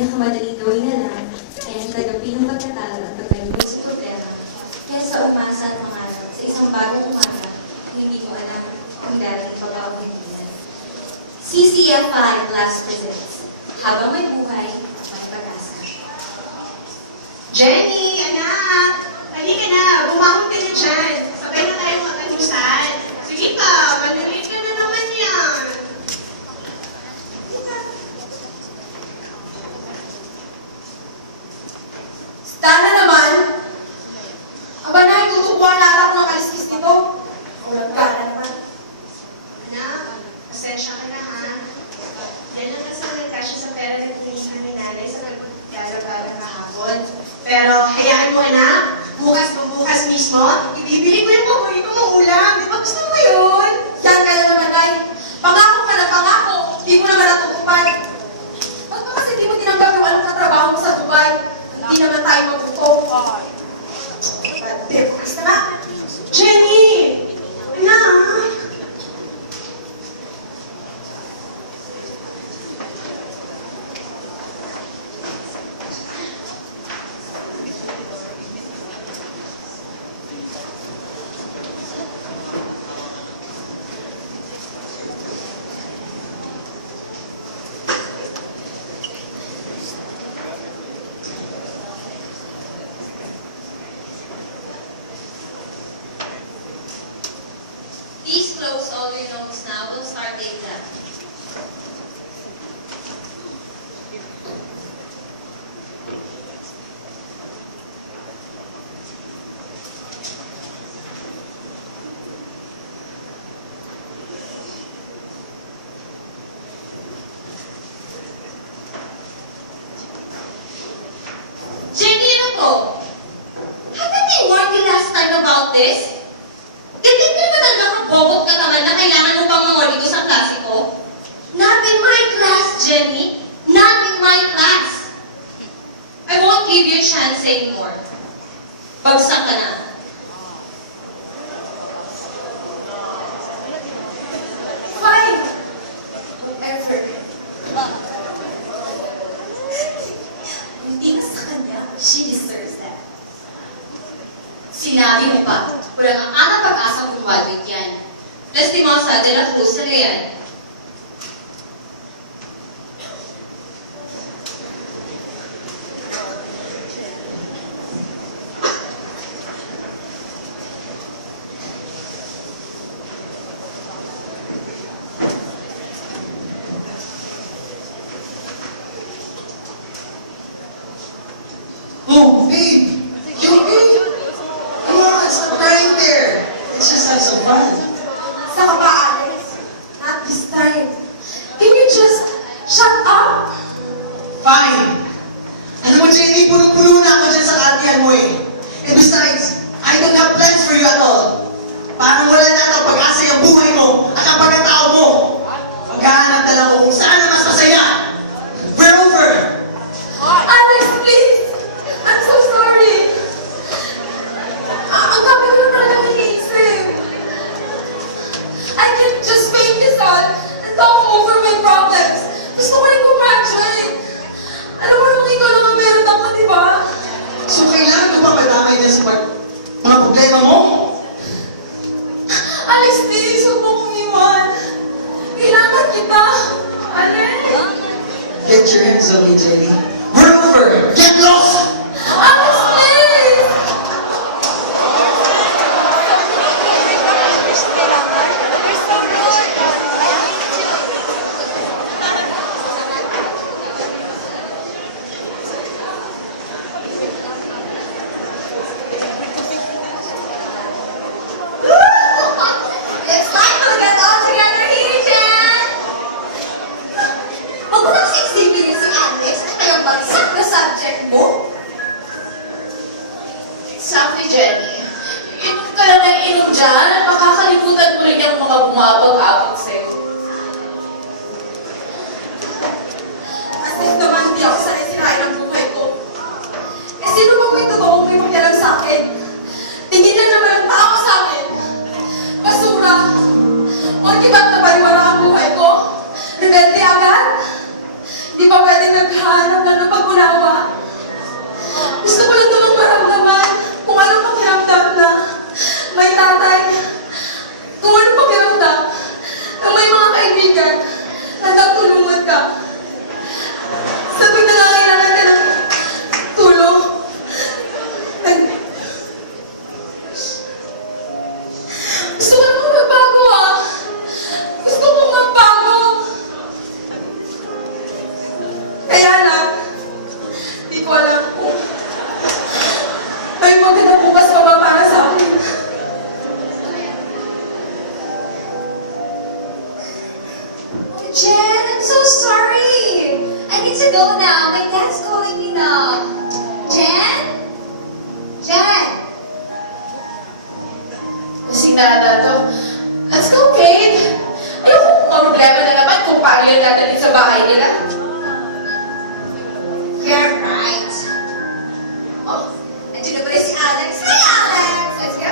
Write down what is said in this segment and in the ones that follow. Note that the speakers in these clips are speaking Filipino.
pinakamadaling gawin na lang ay ang tagapi ng pagkatalo at pagkalimot sa problema kaysa umasa at mangarap sa isang bagong umaga hindi mo alam kung dahil pagkakapuntunan. CCF 5 Last Presents. Habang may buhay, may pag-asa. Jenny, anak! Halika na, bumangon ka na dyan. Sabay na tayo mag-anusan. Sige pa, maliliit ka na naman yan. Sana naman! Aba na, itutubuan na ako ng kaliskis nito. Ulang ka na naman. Anak, pasensya ka na ha. Yan lang kasi nagkasya sa pera ng pinsan ni nanay sa nagkagara kahapon. Pero hayaan mo anak, bukas mismo, ibibili ko yung paborito mong ulam. Di ba gusto mo yun? Yan ka na naman, Nay. Pangako ka na pangako. Hindi mo naman natutupad. Ba't ba kasi hindi mo tinanggap yung alam na trabaho mo sa Dubai? Hindi naman tayo magtutupad. Basta na. Jenny! Anak! Please close all your notes now. We'll start the exam. Jenny, ano to? Haven't they warned you last time about this? Hindi ba talaga bobot ka naman na kailangan mo pang mamorito sa klase ko? Not in my class, Jenny. Not in my class. I won't give you a chance anymore. Bagsak ka na. Fine. Whatever. Hindi na sa kanya. She deserves that. Sinabi mo pa, walang ang anak pag-asang graduate yan. Lastimosa de la Cruz yan. Oh, babe! You okay? Come on, stop crying there! Let's just have some fun. Saka pa, Alex? Not this time. Can you just shut up? Fine! Alam mo, Jenny, puno-puno na ako dyan sa kartihan mo eh. And besides, I don't have plans for you at all. Parang wala na ito pag-asa yung buhay mo at ang pagkatao mo. Maghahanap na lang ako kung saan na mas masaya. We're over! Alex, please! I'm so sorry! Ang dami ko na talaga iniisip. I can just fake this all and talk over my problems. Gusto ko rin graduate. Alam mo naman ikaw naman meron ako, di ba? So kailangan ko pa madamay na sa mga problema mo? Alex, please, huwag mo kong iwan. Kailangan kita. Alex! Get your hands on me, Jenny. We're over! Get lost! Alex, please! It's time to get all together here, Jen! Huwag mo nang siksipin si Alex at kayang bagsak na subject mo. Sabi, Jenny, inom ka lang ng inom dyan at makakalimutan mo rin yung mga bumabag-abag sa'yo. As if naman di ako sanay sirain ang buhay ko. Eh sino ba may totoong may makialam sa akin? Tingin lang naman ang tao sa akin. Basura. Motibat na baliwala ang buhay ko. Rebelde agad. Di ba pwedeng naghahanap lang ng pag-unawa? Gusto ko lang namang maramdaman kung anong pakiramdam na may tatay. Kung anong pakiramdam na may mga kaibigan na nagtulungan ka. Sa tuwing nangangailangan ka ng tulong. Gusto ko lang magbago ah. Gusto kong magbago. Kaya lang, di ko alam kung may maganda bukas pa ba para sa akin. Jen, I'm so sorry. I need to go now. My dad's calling me now. Jen? Jen? Kasi nada to. Let's go, Kate. Ayoko kung problema na naman kung paano yun natin sa bahay nila. You're right. Oh, nandiyan na pala si Alex. Hi, Alex! Let's go!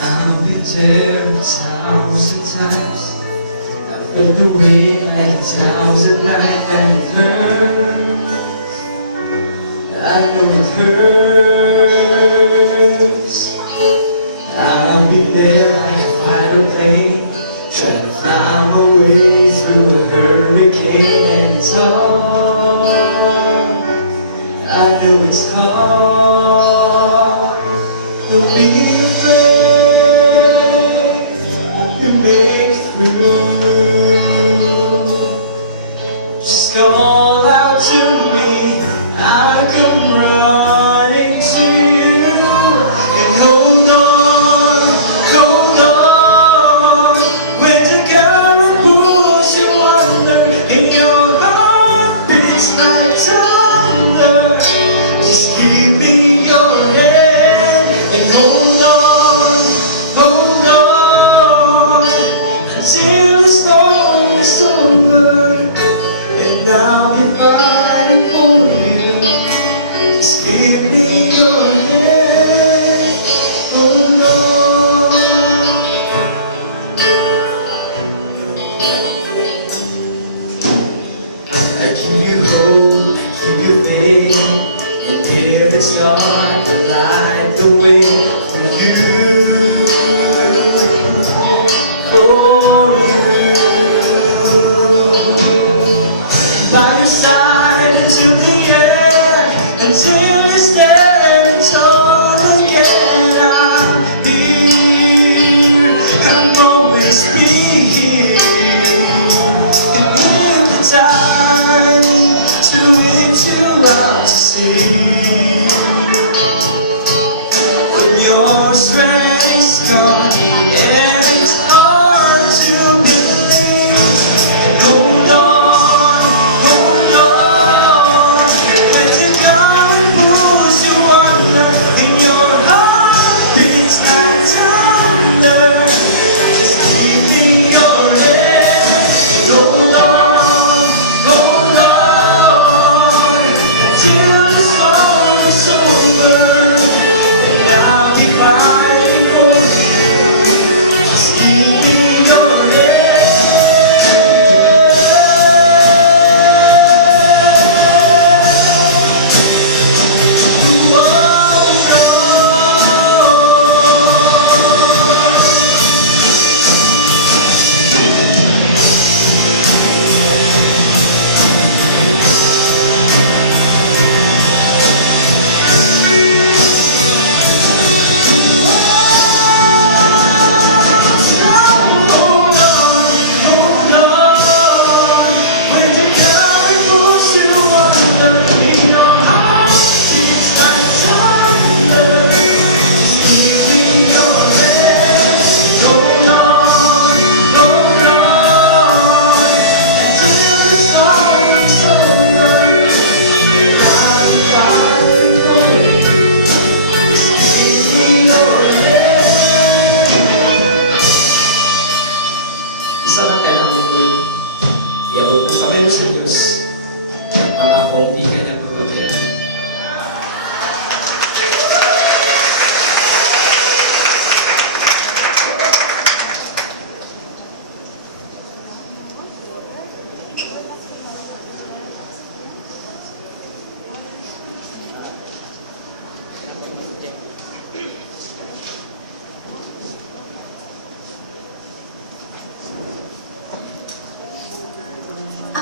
I've been there 1,000 times. I felt the wind like 1,000 nights and it hurts. I know it hurts. I've been there like a fighter plane, trying to fly my way through a hurricane, and it's hard. I know it's hard to be brave, to make it through. Just call out to me, I'll come running to you, and hold on, when the current pulls you under, and your heart beats like thunder. Just give me your hand and hold on,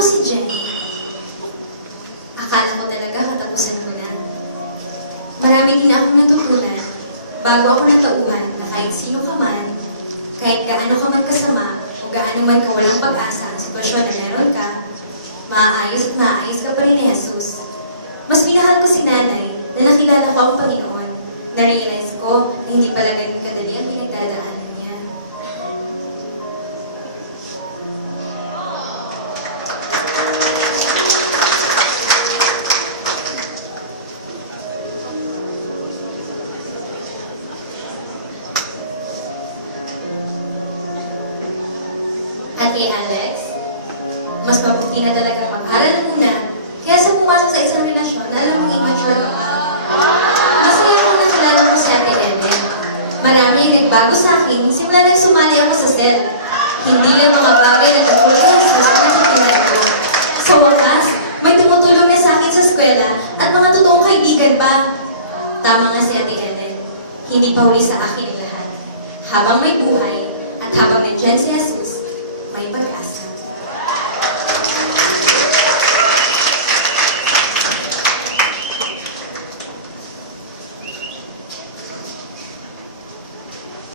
Ako si Jenny. Akala ko talaga katapusan ko na. Marami din akong natutunan bago ako natauhan na kahit sino ka man, kahit gaano ka man kasama o gaano man kawalang pag-asa ang sitwasyon na meron ka, maayos at maayos ka pa rin ni Jesus. Mas minahal ko si nanay na nakilala ko ang Panginoon. Na-realize ko na hindi pala ganun kadali ang pinagdadaanan niya. At kay Alex, mas mabuti na talagang mag-aral muna kaysa pumasok sa isang relasyon na alam mong immature ka pa. Mas ngayon kung nakilala ko si Ate Ellen, marami ang nagbago sa akin simula nang sumali ako sa cell. Hindi lang mga bagay na tungkol kay Jesus ang nasapitan ko. Sa wakas, may tumutulong na sa akin sa eskwela at mga totoong kaibigan pa. Tama nga si Ate Ellen, hindi pa huli sa akin ang lahat. Habang may buhay at habang nandiyan si Jesus, may pag-asa.